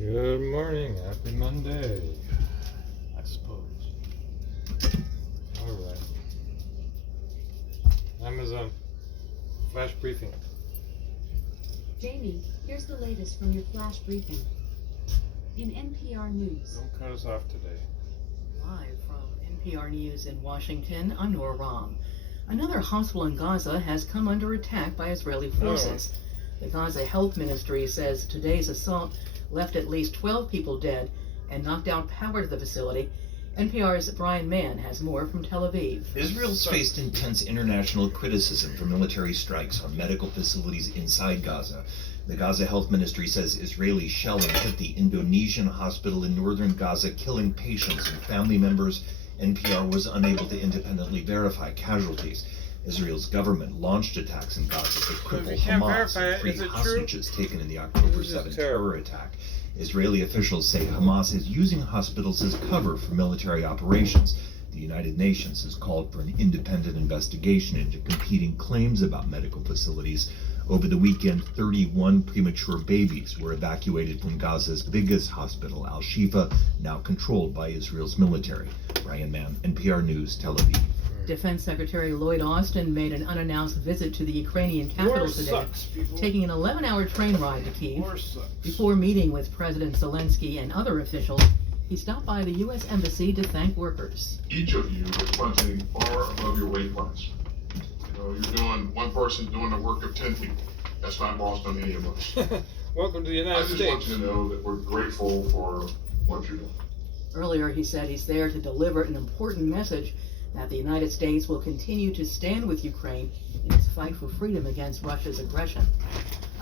Good morning, happy Monday, I suppose. Alright. Amazon flash briefing. Jamie, here's the latest from your flash briefing. In NPR News. Don't cut us off today. Live from NPR News in Washington, I'm Nora Rahm. Another hospital in Gaza has come under attack by Israeli forces. The Gaza Health Ministry says today's assault left at least 12 people dead and knocked out power to the facility. NPR's Brian Mann has more from Tel Aviv. Israel's faced intense international criticism for military strikes on medical facilities inside Gaza. The Gaza Health Ministry says Israeli shelling hit the Indonesian hospital in northern Gaza, killing patients and family members. NPR was unable to independently verify casualties. Israel's government launched attacks in Gaza to cripple Hamas and free hostages taken in the October 7th terror attack. Israeli officials say Hamas is using hospitals as cover for military operations. The United Nations has called for an independent investigation into competing claims about medical facilities. Over the weekend, 31 premature babies were evacuated from Gaza's biggest hospital, Al-Shifa, now controlled by Israel's military. Brian Mann, NPR News, Tel Aviv. Defense Secretary Lloyd Austin made an unannounced visit to the Ukrainian capital today, taking an 11-hour train ride to Kyiv. Before meeting with President Zelensky and other officials, he stopped by the U.S. Embassy to thank workers. Each of you is punching far above your weight class. One person's doing the work of 10 people. That's not lost on any of us. Welcome to the United States. I just want you to know that we're grateful for what you're doing. Earlier, he said he's there to deliver an important message that the United States will continue to stand with Ukraine in its fight for freedom against Russia's aggression.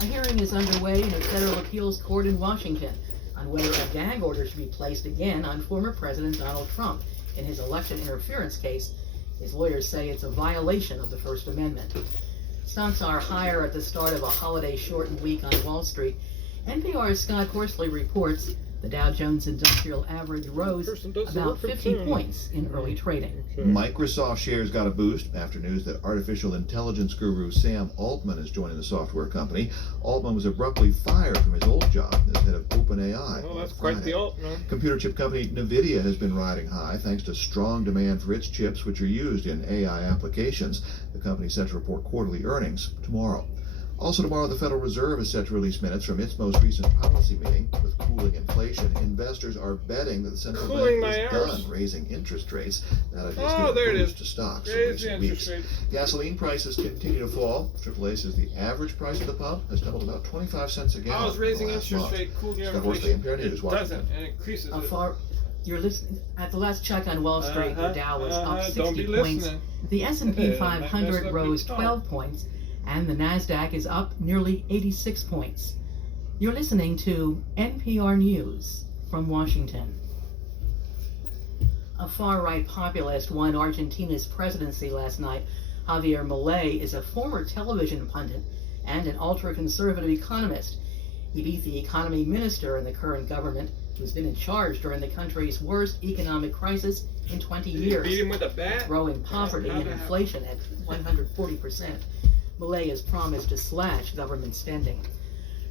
A hearing is underway in a federal appeals court in Washington on whether a gag order should be placed again on former President Donald Trump in his election interference case. His lawyers say it's a violation of the First Amendment. Stocks are higher at the start of a holiday-shortened week on Wall Street. NPR's Scott Horsley reports the Dow Jones Industrial Average rose about 50 points in early trading. Microsoft shares got a boost after news that artificial intelligence guru Sam Altman is joining the software company. Altman was abruptly fired from his old job as head of OpenAI. Oh, that's quite the Altman. Computer chip company NVIDIA has been riding high thanks to strong demand for its chips, which are used in AI applications. The company is set to report quarterly earnings tomorrow. Also tomorrow, the Federal Reserve is set to release minutes from its most recent policy meeting. With cooling inflation, investors are betting that the central bank is done raising interest rates. That'll just give a boost to stocks in recent weeks. Gasoline prices continue to fall. AAA says the average price at the pump has doubled about 25 cents a gallon. How is raising interest rate cool down inflation? It doesn't, and it increases it. You're listening. At the last check on Wall Street, the Dow was up 60 points. The S&P 500 rose 12 points. And the NASDAQ is up nearly 86 points. You're listening to NPR News from Washington. A far-right populist won Argentina's presidency last night. Javier Milei is a former television pundit and an ultra-conservative economist. He beat the economy minister in the current government, who's been in charge during the country's worst economic crisis in 20 years. Beat him with a bat? Growing poverty and inflation at 140%. Milei has promised to slash government spending.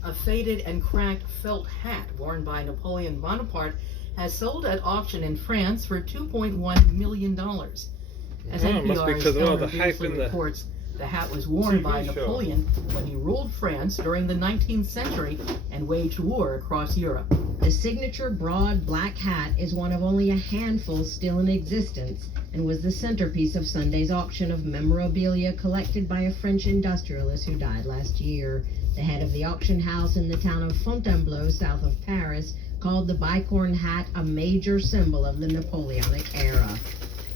A faded and cracked felt hat worn by Napoleon Bonaparte has sold at auction in France for $2.1 million. As NPR's Eleanor Beardsley reports, the hat was worn by Napoleon when he ruled France during the 19th century and waged war across Europe. The signature broad black hat is one of only a handful still in existence and was the centerpiece of Sunday's auction of memorabilia collected by a French industrialist who died last year. The head of the auction house in the town of Fontainebleau, south of Paris, called the bicorn hat a major symbol of the Napoleonic era.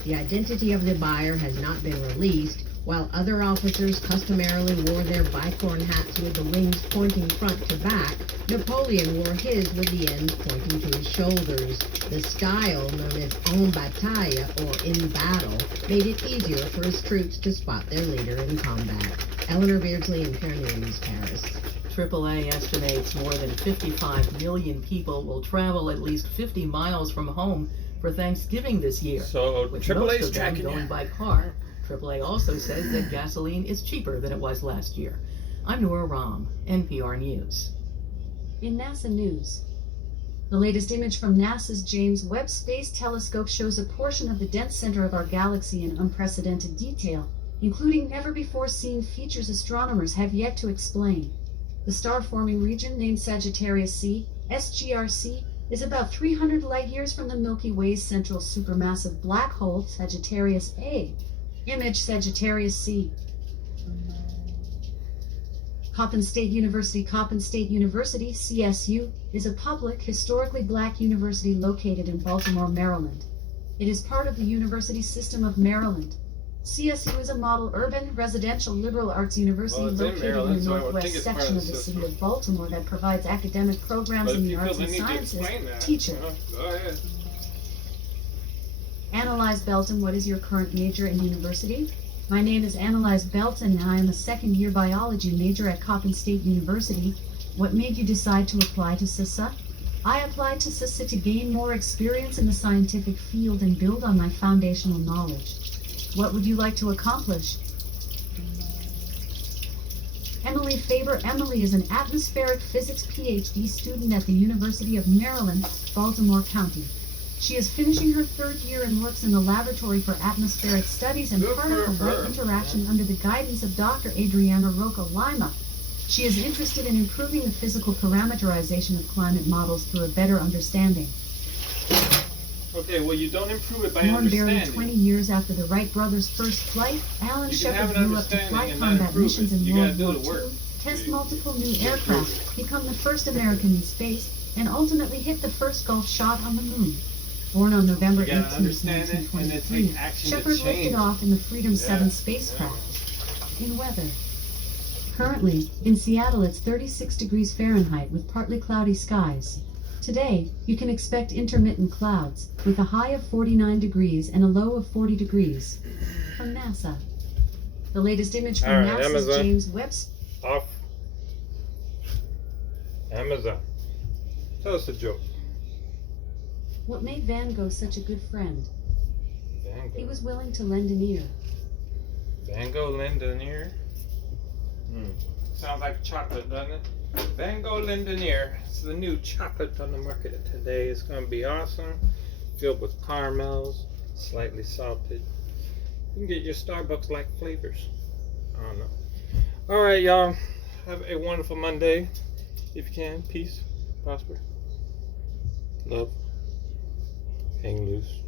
The identity of the buyer has not been released, while other officers customarily wore their bicorn hats with the wings pointing front to back. Napoleon wore his with the ends pointing to his shoulders. The style, known as en bataille, or in battle, made it easier for his troops to spot their leader in combat. Eleanor Beardsley, NPR News, Paris. AAA estimates more than 55 million people will travel at least 50 miles from home for Thanksgiving this year, so with AAA's most of them tracking going by car. AAA also says that gasoline is cheaper than it was last year. I'm Nora Rahm, NPR News. In NASA news, The latest image from NASA's James Webb Space Telescope shows a portion of the dense center of our galaxy in unprecedented detail, including never-before-seen features astronomers have yet to explain. The star-forming region, named Sagittarius C, SGRC, is about 300 light-years from the Milky Way's central supermassive black hole, Sagittarius A. Image Sagittarius C. Coppin State University CSU, is a public, historically black university located in Baltimore, Maryland. It is part of the University System of Maryland. CSU is a model urban, residential, liberal arts university Well, it's in located Maryland, in the so I would northwest think it's part section of of the the city system. of Baltimore that provides academic programs But in if the you arts feel and the need to sciences. explain that, Teacher. go ahead. Analyze Belton, what is your current major in university? My name is Analyze Belton and I am a second-year biology major at Coppin State University. What made you decide to apply to CISA? I applied to CISA to gain more experience in the scientific field and build on my foundational knowledge. What would you like to accomplish? Emily Faber. Emily is an atmospheric physics PhD student at the University of Maryland, Baltimore County. She is finishing her third year and works in the Laboratory for Atmospheric Studies and Good for Particle-Light her. Interaction under the guidance of Dr. Adriana Roca Lima. She is interested in improving the physical parameterization of climate models through a better understanding. Okay, well, you don't improve it by Born barely understanding. 20 years after the Wright brothers' first flight, Alan You can have Shepard an grew up to understanding fly and not combat improve missions it. in You World gotta War do the work. II, test You- multiple new you aircraft, improve become the first American in space, and ultimately hit the first Gulf shot on the moon. Born on November You gotta 18, understand it and then 1923, take action to Shepard change lifted it. off in the Freedom 7 Yeah, spacecraft. In weather. Currently, in Seattle it's 36 degrees Fahrenheit with partly cloudy skies. Today, you can expect intermittent clouds, with a high of 49 degrees and a low of 40 degrees. From NASA. The latest image from All right, NASA's Amazon. James Webb. Off. Amazon. Tell us a joke. What made Van Gogh such a good friend? Van He Gogh. was willing to lend an ear. Van Gogh Lindenier. Sounds like chocolate, doesn't it? Van Gogh Lindenier. It's the new chocolate on the market today. It's going to be awesome. Filled with caramels, slightly salted. You can get your Starbucks-like flavors. I don't know. All right, y'all. Have a wonderful Monday. If you can, peace, prosper, love, hang loose.